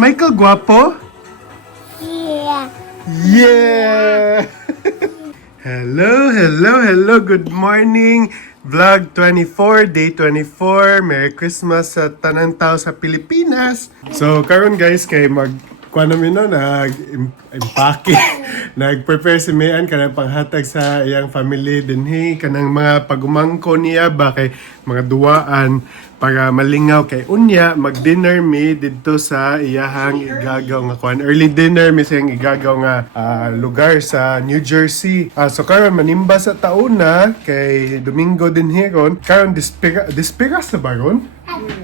Michael guwapo? Yeah. Yeah! Hello. Good morning. Vlog 24, day 24. Merry Christmas sa tanang tao sa Pilipinas. So, karon guys, kay namin no, nag-impake. Nag-prepare si Mayan kanang panghatag sa iyang family dinhi. Kanang mga pagumangko niya ba kay mga duwaan para malingaw kay unya mag-dinner mi didto sa iyahang igagaw nga kuan. Early dinner mi siyang igagaw nga lugar sa New Jersey. So karon manimba sa tauna kay Domingo din hiron. Karon dispiras na ba ron?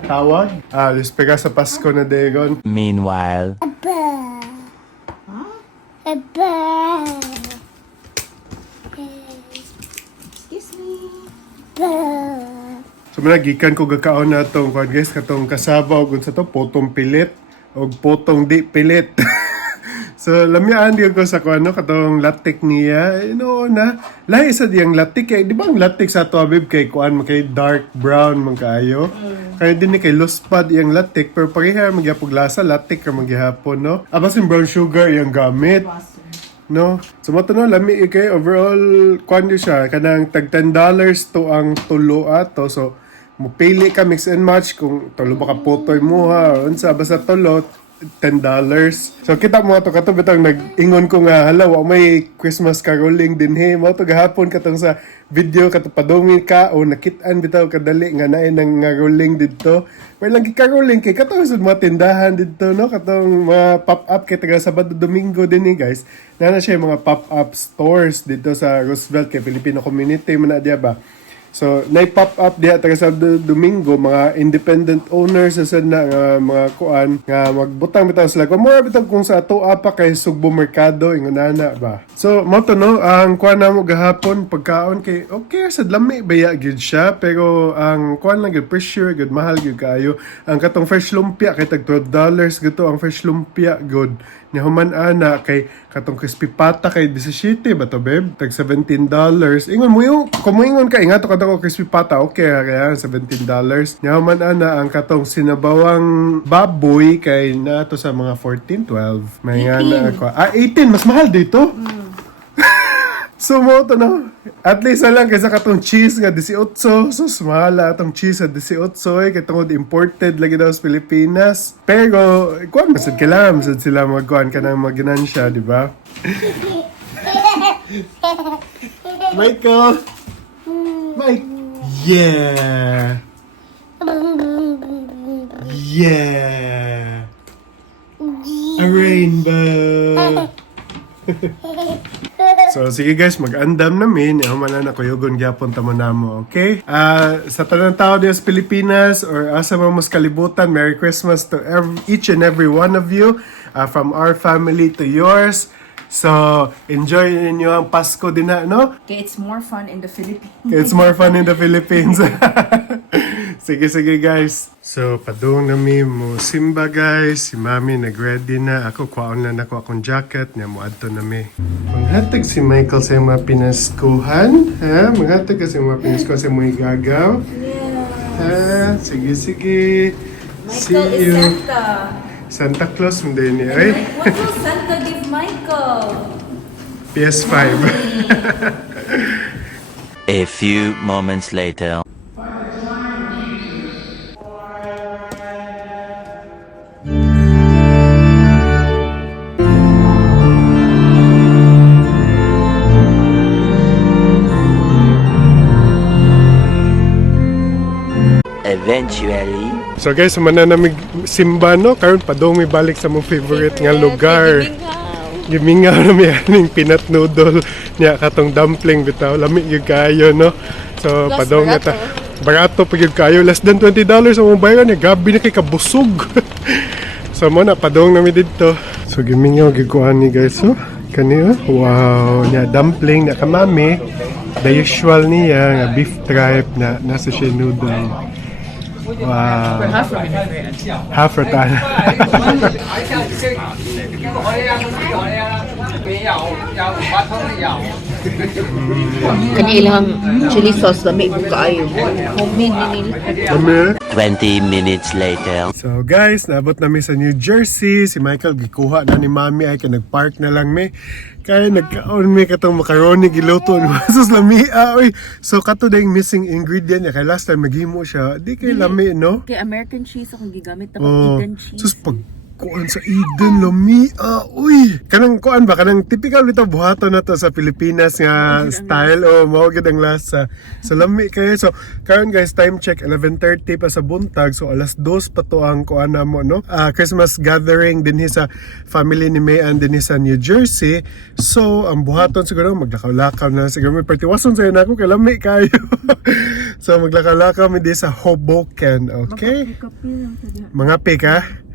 Tawag? Dispiras sa Pasko na degon. Meanwhile, Excuse me. So gikan ko gakaon na tong kuan guys katong kasabaw gun sa to potong pilit o potong di pilit. So lamyaan di ko sa kuan no katong latik niya na lahi sa diyang latik kay di ba ang latik sa to abib kay kuan kay dark brown man kaayo. Kaya din ni kay luspad iyang latik pero pareha magyapog lasa latik ka magyapon no. Abas yung brown sugar iyang gamit. No? So mo no lami kay overall kuan siya kanang tag $10 to ang tulo ato. So mupili ka mix and match kung tulo ba ka putoy mo ha unsa basta tulo $10. So kita mo ato kato bitang nag-ingon ko nga hala wa may Christmas caroling din he mo to gahapon katong sa video kato padungi ka o nakit-an bitaw kadali nga naay nang caroling didto. Pero lang caroling kay katong sa mga tindahan didto no katong mga pop-up kay taga Sabado Domingo din ni guys. Na siya mga pop-up stores dito sa Roosevelt kay Filipino community man na diya ba. So, pop-up diya taga sa Domingo, mga independent owners sa na mga kuan nga magbutang bitaw sila. Kung more bitaw kung sa ato apa kay Sugbo Mercado ingonana ba. So, mo to no, ang kuan namo gahapon pagkaon kay okay sa lami baya gyud siya pero ang kuan lang gyud pressure gyud mahal gyud kaayo. Ang katong fresh lumpia kay tag $12 gito ang fresh lumpia good. Ni human ana kay katong crispy pata kay 17 ba to babe tag $17. Ingon mo yung kumuingon ka ingato kadako crispy pata okay kaya $17. Ni human ana ang katong sinabawang baboy kay nato sa mga 14 12 may nga na ako 18 mas mahal dito. So mo to no at least lang kaysa katong cheese nga 18 so mahala atong cheese nga 18 kay tungod imported lagi daw sa Pilipinas pero kuan masad kailangan masad sila magkuan kanang maginansya di ba? Michael Mike yeah a rainbow. So sige guys, mag-andam namin. Human na kuyogon gyapon tamo namo, okay? Sa tanang tao diya sa Pilipinas or asa mo mas kalibutan, Merry Christmas to each and every one of you from our family to yours. So, enjoy ninyo ang Pasko din na, no? Okay, it's more fun in the Philippines. It's more fun in the Philippines. Sige guys. So, padung nami mo simba guys. Si mami nag-ready na. Ako, kwaon lang ako akong jacket. Nga mo adto nami. Manghatag si Michael sa mga pinaskuhan. Ha? Manghatag ka sa mga pinaskuhan sa mga igagaw. Yeah. Ha? Sige. Michael is Santa. Santa Claus mo din niya, eh? What will Santa give Michael? PS5. a few moments later. Eventually. So guys, mana namig simba no, karon padong mi balik sa mong favorite nga lugar. Gimingaw na mi aning peanut noodle niya katong dumpling bitaw lami gyud kayo no. So padong na ta. Barato pa gyud kayo, less than $20 ang mong bayaran niya, gabi na kay kabusog. So mo na padong na mi didto. So gimingaw gyud ko ani guys so. Kani wow, niya dumpling na kamami. The usual niya nga beef tripe na nasa siya noodle. Wow. Half ratan. Kanilang chili sauce lami ko kaayo. Homemade ni nila. Kami. 20 minutes later. So guys, naabot namin sa New Jersey. Si Michael gikuha na ni Mami ay nag-park na lang mi. Kaya nagkaon mi katong macaroni giluto ni Masos lami. Oy. So kato ding missing ingredient niya. Kaya last time naghimo siya. Di kay lami, no? Kay American cheese akong gigamit na Oh. Eden cheese. Sus pag kuan sa Eden lami. Uy. Kanang kuan ba kanang typical nito buhaton na to sa Pilipinas nga style o mao gid ang lasa. So lami kayo. So karon guys, time check 11:30 pa sa buntag. So alas 2 pa to ang kuan namo, no? Christmas gathering dinhi sa family ni May and dinhi sa New Jersey. So ang buhaton siguro maglakaw-lakaw na siguro may partiwason sa nako kay lami kayo. So maglakaw-lakaw mi di sa Hoboken, okay? Mga pika.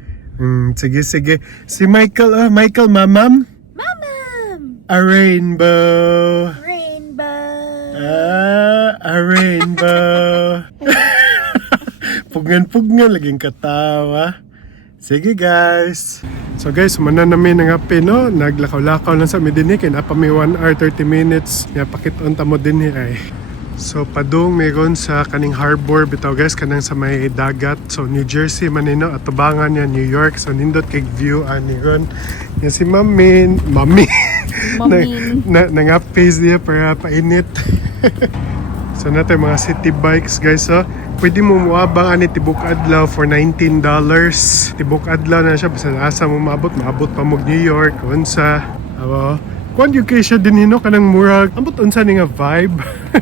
Sige. Si Michael, Michael, mamam? Mamam! A rainbow. Rainbow! A rainbow. Pugnan, laging katawa. Sige guys. So guys, manan namin ng api, no? Naglakaw-lakaw lang sa mi dinhi kay napa mi 1 hour 30 minutes. Nga pakit-on ta mo dinhi ay. So padung meron sa kaning harbor bitaw guys kanang sa may dagat. So New Jersey manino at tubangan niya New York. So nindot kay view ani ron. Yan si Mami nga face niya para painit. So natin mga city bikes guys. So pwede mo muabang ani tibok adlaw for $19. Tibok adlaw na siya basta asa mo maabot pa mo New York unsa. Kung yung kay siya din hino kanang murag ambot unsa ni nga vibe.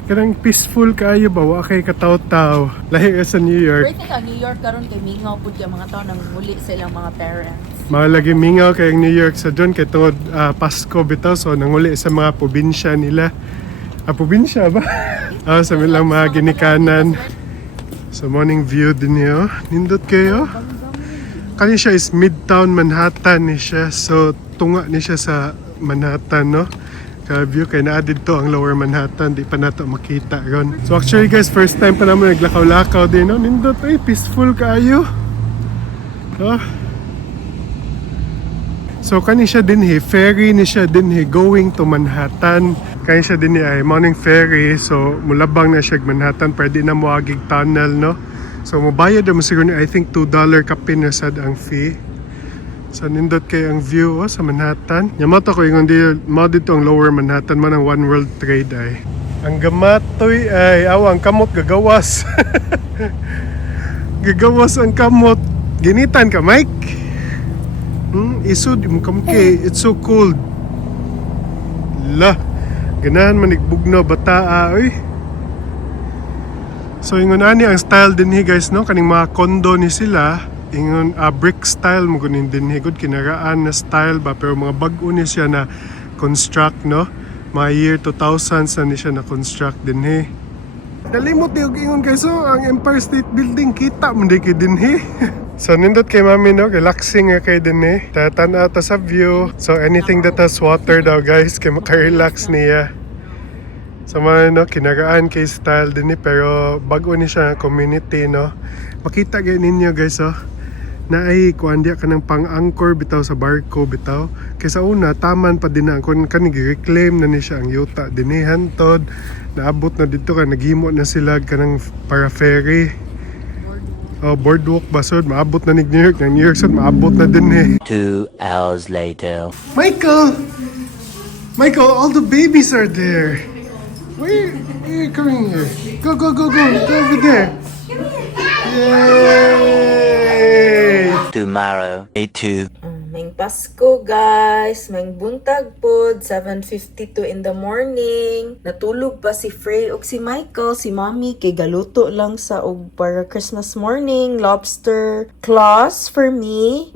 Kanang peaceful kayo ba wa kay kataw-taw lahi ka sa New York. Pero ka New York karon kay mingaw pud yung mga tao nang muli sa ilang mga parents. Mga lagi mingaw kay New York sa doon kay tungod Pasko bitaw so nanguli sa mga probinsya nila. Probinsya ba? Sa milang mga ginikanan. So morning view din niyo. Nindot kayo. Kani siya is Midtown Manhattan ni siya. So tunga ni siya sa Manhattan, no? Kaya view kay naadid to ang Lower Manhattan, di pa nato makita ron. So actually guys, first time pa naman naglakaw-lakaw din, no? Nindot ay peaceful kaayo. So kani siya dinhi, ferry ni siya dinhi going to Manhattan. Kani siya dinhi ay morning ferry, so mulabang na siya Manhattan, pwede na moagig tunnel, no? So mobayad na mo siguro I think $2 kapin na sad ang fee. So nindot kay ang view sa Manhattan. Yamato ko yung mo dito ang Lower Manhattan man ang One World Trade ay. Ang gamatoy ay ang kamot gagawas. Gagawas ang kamot. Ginitan ka, Mike? Isud mo kamke. It's so cold. La. Ganahan manigbugno bata oy. So ingon ani ang style dinhi guys, no? Kaning mga condo ni sila. Ingon brick style mo kunin din higod kinaraan na style ba pero mga bag-o ni siya na construct, no? Mga year 2000s na ni siya na construct din he. Nalimot yung ingon kay so ang Empire State Building kita mo di kay din he. So nindot kay Mami, no? Relaxing nga kay din he. Tatan-aw ta sa view. So anything that has water daw guys kay maka-relax niya. So mga, no, kinaraan kay style din he pero bag-o ni siya na community, no? Makita kayo ninyo guys, na ay kuan diya kanang pang-anchor bitaw sa barko bitaw. Kaysa una taman pa din ang kun kaning reclaim na ni siya ang yuta dinhi hantod. Naabot na dito ka naghimo na sila kanang para ferry. Boardwalk basod maabot na ni New York. New York sad maabot na din eh. 2 hours later. Michael, all the babies are there. Where are you coming here? Go over there. Yay! Tomorrow, 2. May Pasko guys, may buntag pod, 7:52 in the morning. Natulog pa si Frey ug si Michael, si Mommy kay galuto lang sa og para Christmas morning, lobster claws for me.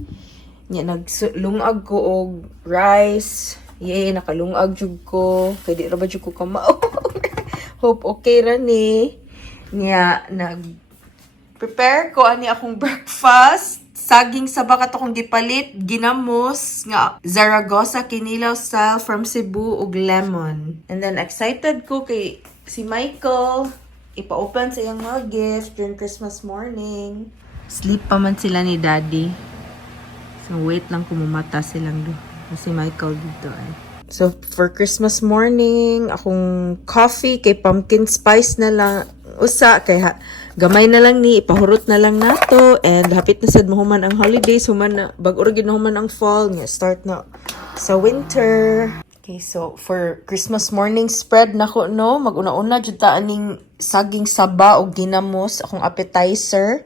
Nya naglungag ko og rice. Yay, nakalungag jud ko. Kay di ra ba jud ko kamao. Hope okay ra ni. Nya prepare ko ani akong breakfast. Saging sa bakat akong gipalit, ginamos nga Zaragoza Kinilaw style from Cebu ug lemon. And then excited ko kay si Michael ipa-open sa iyang mga gift during Christmas morning. Sleep pa man sila ni Daddy. So wait lang kumumata silang si Michael dito ay. So, for Christmas morning, akong coffee kay pumpkin spice na lang. Usa, kay gamay na lang ni, ipahurot na lang nato. And hapit na sad mahuman ang holidays, human na, bag-ura gid na human ang fall. Nga, start na sa winter. Okay, so for Christmas morning spread nako no, maguna-una jud ta aning saging saba o ginamos akong appetizer.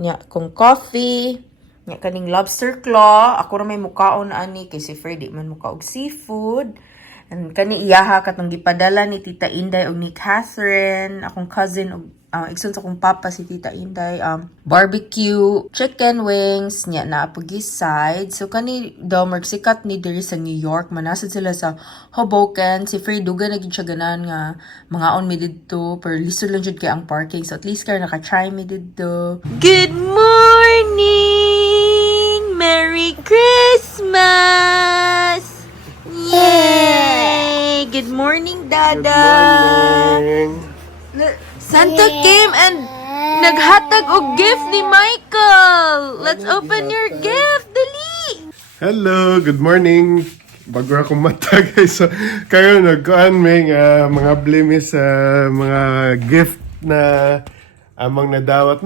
Nya kung coffee, nya kaning lobster claw, ako ra may mukaon ani kay si Freddy man muka og seafood. And kani iyaha katong gipadala ni Tita Inday og ni Catherine, akong cousin og igsoon sa akong papa si Tita Inday, barbecue chicken wings nya na apagi side. So kani daw sikat ni diri sa New York, manasad sila sa Hoboken. Si Frey duga na gid siya ganan nga mangaon mi didto, pero lisod lang jud kay ang parking, so at least kay naka-try mi didto. Good morning! Merry Christmas! Yay! Good morning, Dada! Santa came and naghatag og gift ni Michael. Let's open your gift, dali. Hello, good morning. Bago akong mata guys. So, kayo nagkuhan may mga blimis sa mga gift na amang nadawat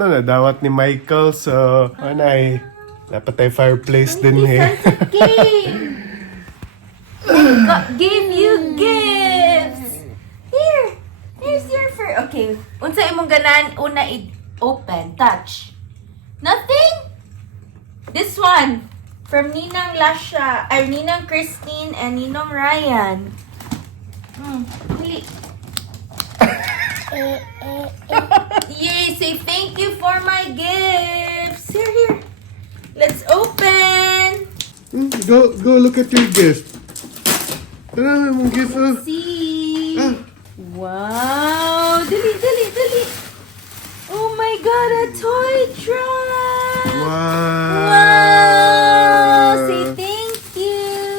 ni Michael. So, anay, dapat ay fireplace din eh. Santa came. Gave you gifts. Here. Here's your first. Okay. Unsa imong ganan una open, touch. Nothing? This one. From Ninang Lasha, or Ninang Christine and Ninong Ryan. Dili. Yay, say thank you for my gifts. Here. Let's open. Go look at your gift. Tara, mong gift. See. Wow! Dali! Oh my God, a toy truck! Wow! Say thank you!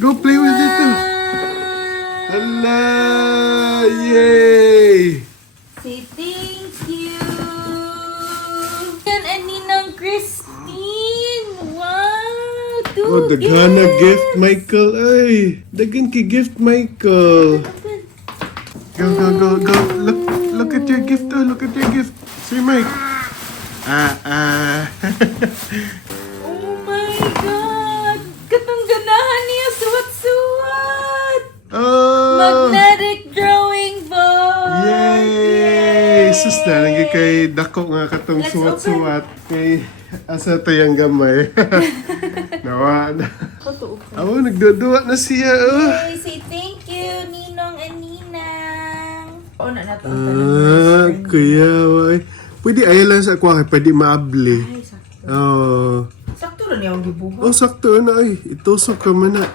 Go play with it too. Hala! Yay! Say thank you! Yan ang Ninang Christine! Wow! Two Daghana gifts! gift, Michael. Ay, daghan ki gift, Michael. Go. Look at your gift. Look at your gift. See, Mike. Oh my God! Katong ganahan niya suwat-suwat! Oh! Magnetic drawing board! Yay! Sus na, naging kay dako nga katong Let's suwat-suwat. Kay asa to yung gamay. Nawa na. Ako, nagdudua na siya. Yay! Say thank you, Ninong and Ninang! Oh, na to. Kuya, why? Pwede ayaw lang sa ako, pwede maabli. Ay, sakto. Oh. Sakto rin yung gibuhat. Oh, sakto na ay. Itusok ka man na.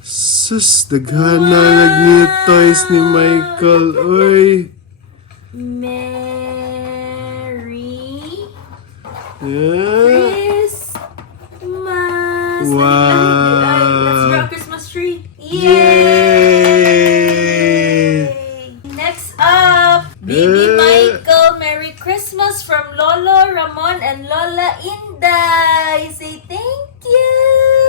Sus, daghana nag-new toys ni Michael. Uy. Merry Yeah. Christmas! Wow. Let's draw a Christmas tree. Yay! Next up, Baby Michael, Merry Christmas from Lolo Ramon and Lola Inday. Say thank you.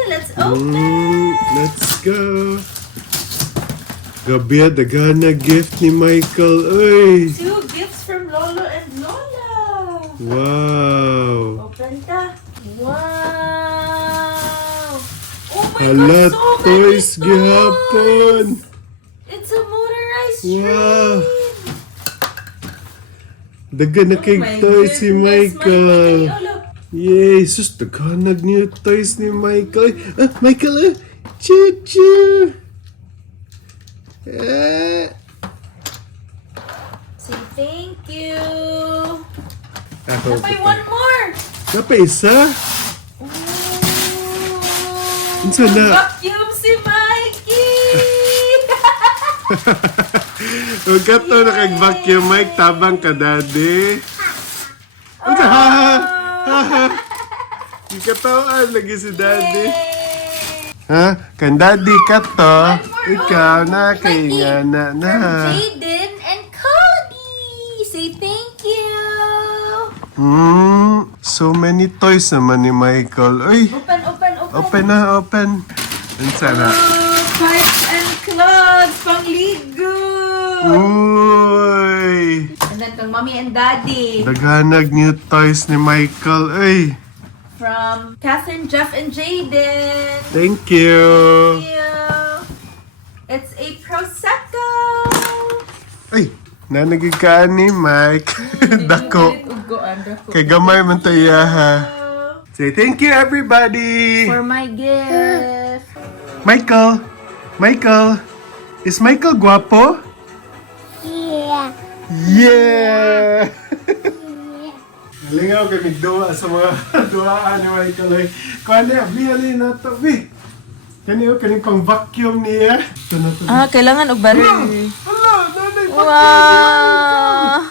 Let's open. Let's go. Gabi, daghana gift ni Michael. Uy. 2 gifts from Lolo and Lola. Wow. Open ta. Wow. Oh my Hala, God, so many toys gihapon. It's a motorized Wow. train. Daghan na kay toys si Michael. Oh, look. Yay! Sus, daghanag new toys ni Michael. Michael, choo-choo! Say thank you. Ako. Napay one more. Napa isa? Oh, Unsa na? vacuum si Mikey. Huwag ka to nakag-vacuum, Mike. Tabang ka, daddy. Unsa? Ikatawan lagi si daddy. Ha? Kan daddy ka to. Ikaw na kay nga na. From Jaden and Cody. Say thank you. So many toys naman ni Michael. Uy, Open. open na, open. Ang sarap. Parts and clogs, pangligo. Uy, And then kang mommy and daddy. daghanag new toys ni Michael. Uy, From Catherine, Jeff, and Jaden. thank you. It's a Prosecco. Uy, nanagig ka ni Mike. Dako. Kay gamay man tayo ha. Say thank you everybody. For my gift. Michael. Is Michael guwapo? Yeah. Yeah! Nalingaw kami duwa sa mga duwaan ni Michael. Ay, kani, ablihan na ito, bi. Kani pang vacuum niya. Ito. Kailangan og battery. Hala, nanay vacuum. Wow!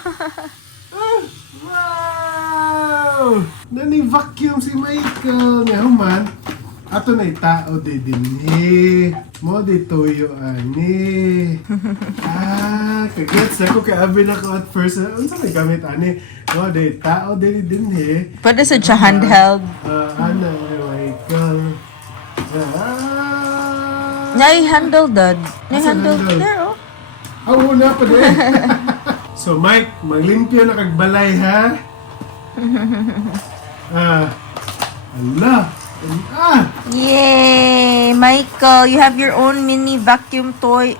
Wow! Nanay vacuum si Michael. Nga human, ato na itao di dinhi. Mo di tuyo ani. Kagets ako kay abi na ko at first. Unsa may gamit ani? Mo di tao di dinhi. Pwede sa siya handheld. Ana Michael. Nay handle dad. Nay Asa handle handle? there oh. Una pa din. So Mike, maglimpyo na kagbalay ha. Allah. Yay! Michael, you have your own mini vacuum toy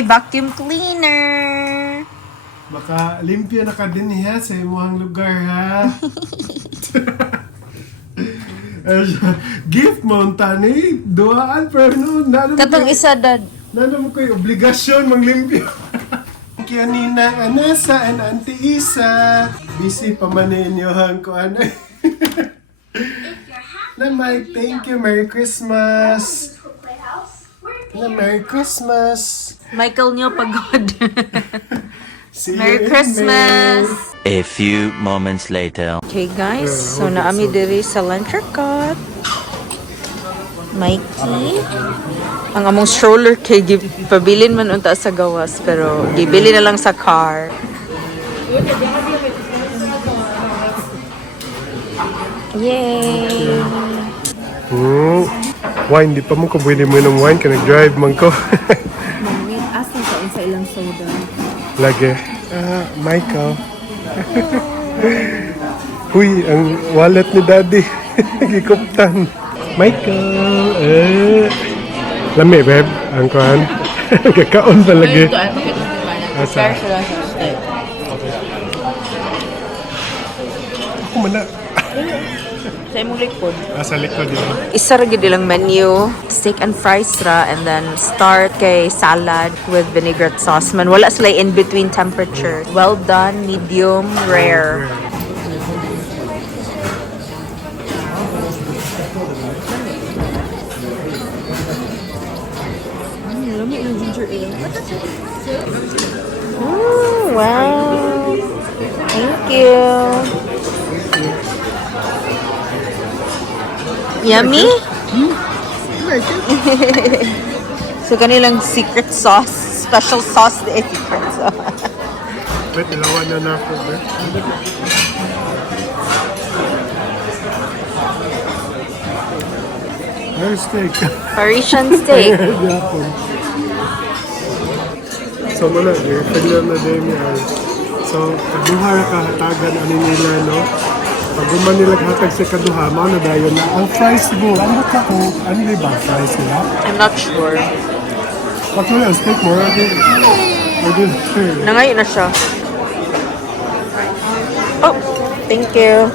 vacuum cleaner. Baka limpyo na ka din ha sa imuhang lugar ha. Gift mo tani, duaan pero no, Katong isa dad. Nano mo ko'y obligasyon manglimpyo. Kaya Ninang Anessa and Auntie Isa. Busy pa man ninyohan ko ano. Na Mike, thank you. Merry Christmas. Na Merry Christmas. Michael niyo pagod. See Merry you in Christmas. A few moments later. Okay guys, so naami diri sa Lantracut. Mikey. Ang among stroller kay pabilin man unta sa gawas pero gibili na lang sa car. Yay! Wine, di pa mo ko pwede mo ng wine. Ka nag-drive man ko. Mami, asan ka sa ilang soda? Lagi. Michael. Huy, ang wallet ni Daddy. Gikuptan. Michael. Lami, babe. Ang kuhan. Kakaon pa lagi. Asa? Ako man na. Sa imong likod. Asa likod yun. Isa ra gid ilang menu, steak and fries ra, and then start kay salad with vinaigrette sauce. Man wala sila in between temperature. Well done, medium, rare. Ooh, wow. Thank you. Yummy? So kanilang secret sauce, special sauce the secret sauce. Wait, ilawan na ako, babe. There's steak. Parisian steak. Yapon. So muna, tingnan na din yan. So, kaduha ka hatagan ani nila, no? Pag guman nila hatag sa kaduha, mao na dayon na ang fries mo. Ano ka ko? Ano di ba fries nila? I'm not sure. Bakit ang steak mo? Nangayon na siya. Oh, thank you.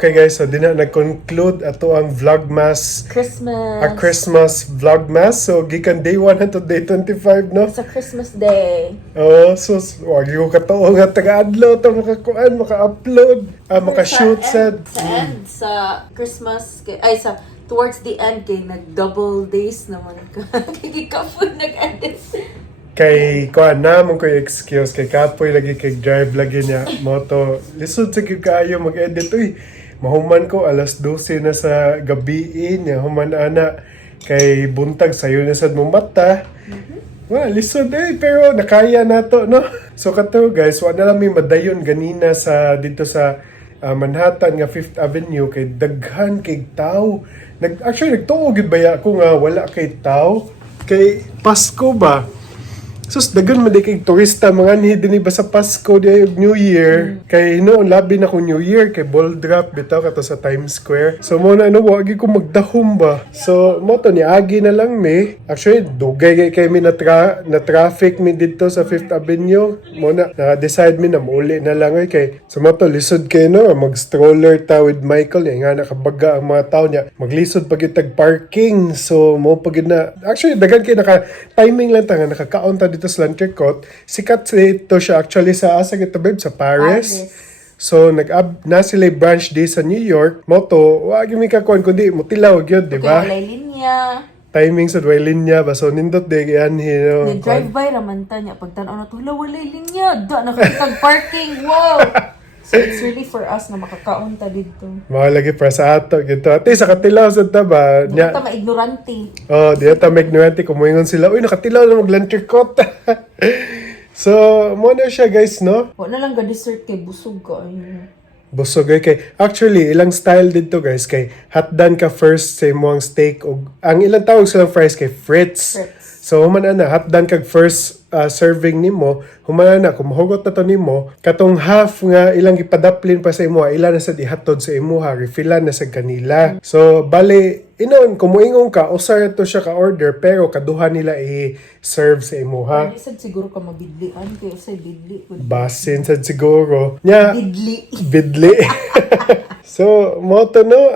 Okay guys, so din na nag-conclude ato ang vlogmas, Christmas. a Christmas vlogmas. So gikan day 1 hangtod day 25 no. Sa Christmas Day. Oh, so wag yung katuo nga taga-adlaw to makakuan, maka-upload, maka-shoot sad. Sa end, sa Christmas, sa towards the end, kay nag-double days naman ka. Kay kapoy nag-edit. Kay kuan na mo koy excuse kay kapoy lagi kay drive lagi niya moto. Lisod sa gyud kaayo mag-edit uy. Mahuman ko alas 12 na sa gabi niya human ana kay buntag sayo na sad mo mata. Well, lisod pero nakaya nato no. So kato guys, wa na lang mi madayon ganina sa dito sa Manhattan nga 5th Avenue kay daghan kay tao. Actually nagtuo gid baya ako nga wala kay tao kay Pasko ba. Sus, dagan man di kay turista mga ni dinhi ba sa Pasko di ug New Year. Kay noon labi na ko New Year kay ball drop bitaw kato sa Times Square. So mo na wagi ko magdahom ba. So mo to ni agi na lang mi. Actually dugay kay mi na traffic mi dito sa 5th Avenue. Mo na decide mi na mauli na lang kay so mo to lisod kay no mag-stroller ta with Michael nga nakabaga ang mga tao niya. Maglisod pag itag parking. So mo pag na actually dagan kay naka timing lang ta nga nakakaon ta dito sa Lantercot. Sikat ito siya actually sa asa kita babe sa Paris. So na sila branch di sa New York. Moto wag mi ka kuan kundi mo tilaw gyud di ba? Walay linya. Timing sa way linya ba so nindot de yan hino. Nag-drive by raman ta niya pagtan-aw na to walay linya. Da nakakitag parking. Wow. So it's really for us na makakaon ta dito. Mahalagi para sa ato gito. Ate sa katilaw sa taba Di nya. ta maignorante. Oh, di ata ignorante kumuingon sila. Uy, nakatilaw na mag-Lantercot. So, mo na siya guys, no? Wa na lang ga dessert kay busog ka. Ayun. Busog kay actually ilang style dito guys kay hotdan ka first sa imong steak og ang ilang tawag silang fries kay Fritz. So human na hotdan kag first serving nimo human na kung mahugot na to nimo katong half nga ilang gipadaplin pa sa imo ila na sa dihatod sa imo refillan na sa kanila. So bale inon kung moingon ka usar to siya ka order pero kaduha nila i-serve sa imo ha. Isad siguro ka mabidlian kay usay bidli. Basin sad siguro. Nya Bidli. So, mo to no,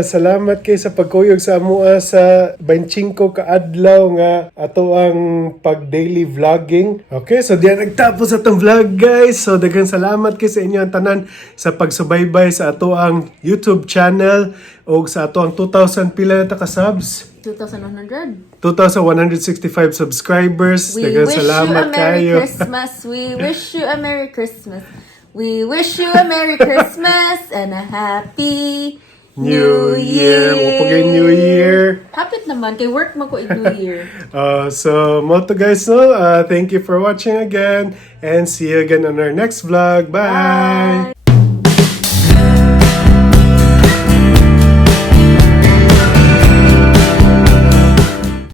salamat kay sa pagkuyog sa amoa sa 25 ka adlaw nga ato ang pag-daily vlogging. Okay, so diyan nagtapos atong vlog guys. So, daghang salamat kay sa inyo ang tanan sa pagsubaybay sa ato ang YouTube channel o sa ato ang 2,000 pila na ka subs. 2,100. 2,165 subscribers. We Daghang wish you a salamat Merry kayo. Christmas. We wish you a Merry Christmas. We wish you a Merry Christmas and a Happy New Year. Upagay New Year. Hapit naman. Kay work mo ko New Year. So, mo to guys, no? Thank you for watching again and see you again on our next vlog. Bye!